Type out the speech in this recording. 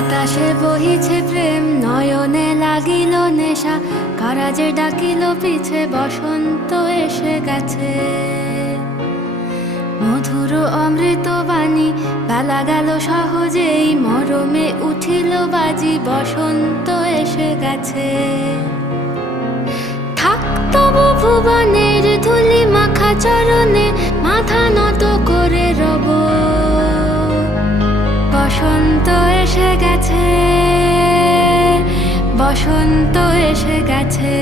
বাতাসে বহিছে প্রেম, নয়নে লাগিল নেশা, কারাজে ডাকিল পিছে, বসন্ত এসে গেছে। মধুর অমৃত বাণী, বেলা গেল সহজেই, মরমে উঠিল বাজি, বসন্ত এসে গেছে। থাক তবু ভুবনের ধুলি মাখা চরণে, মাথা নত করে রব। বসন্ত এসে গেছে, বসন্ত এসে গেছে।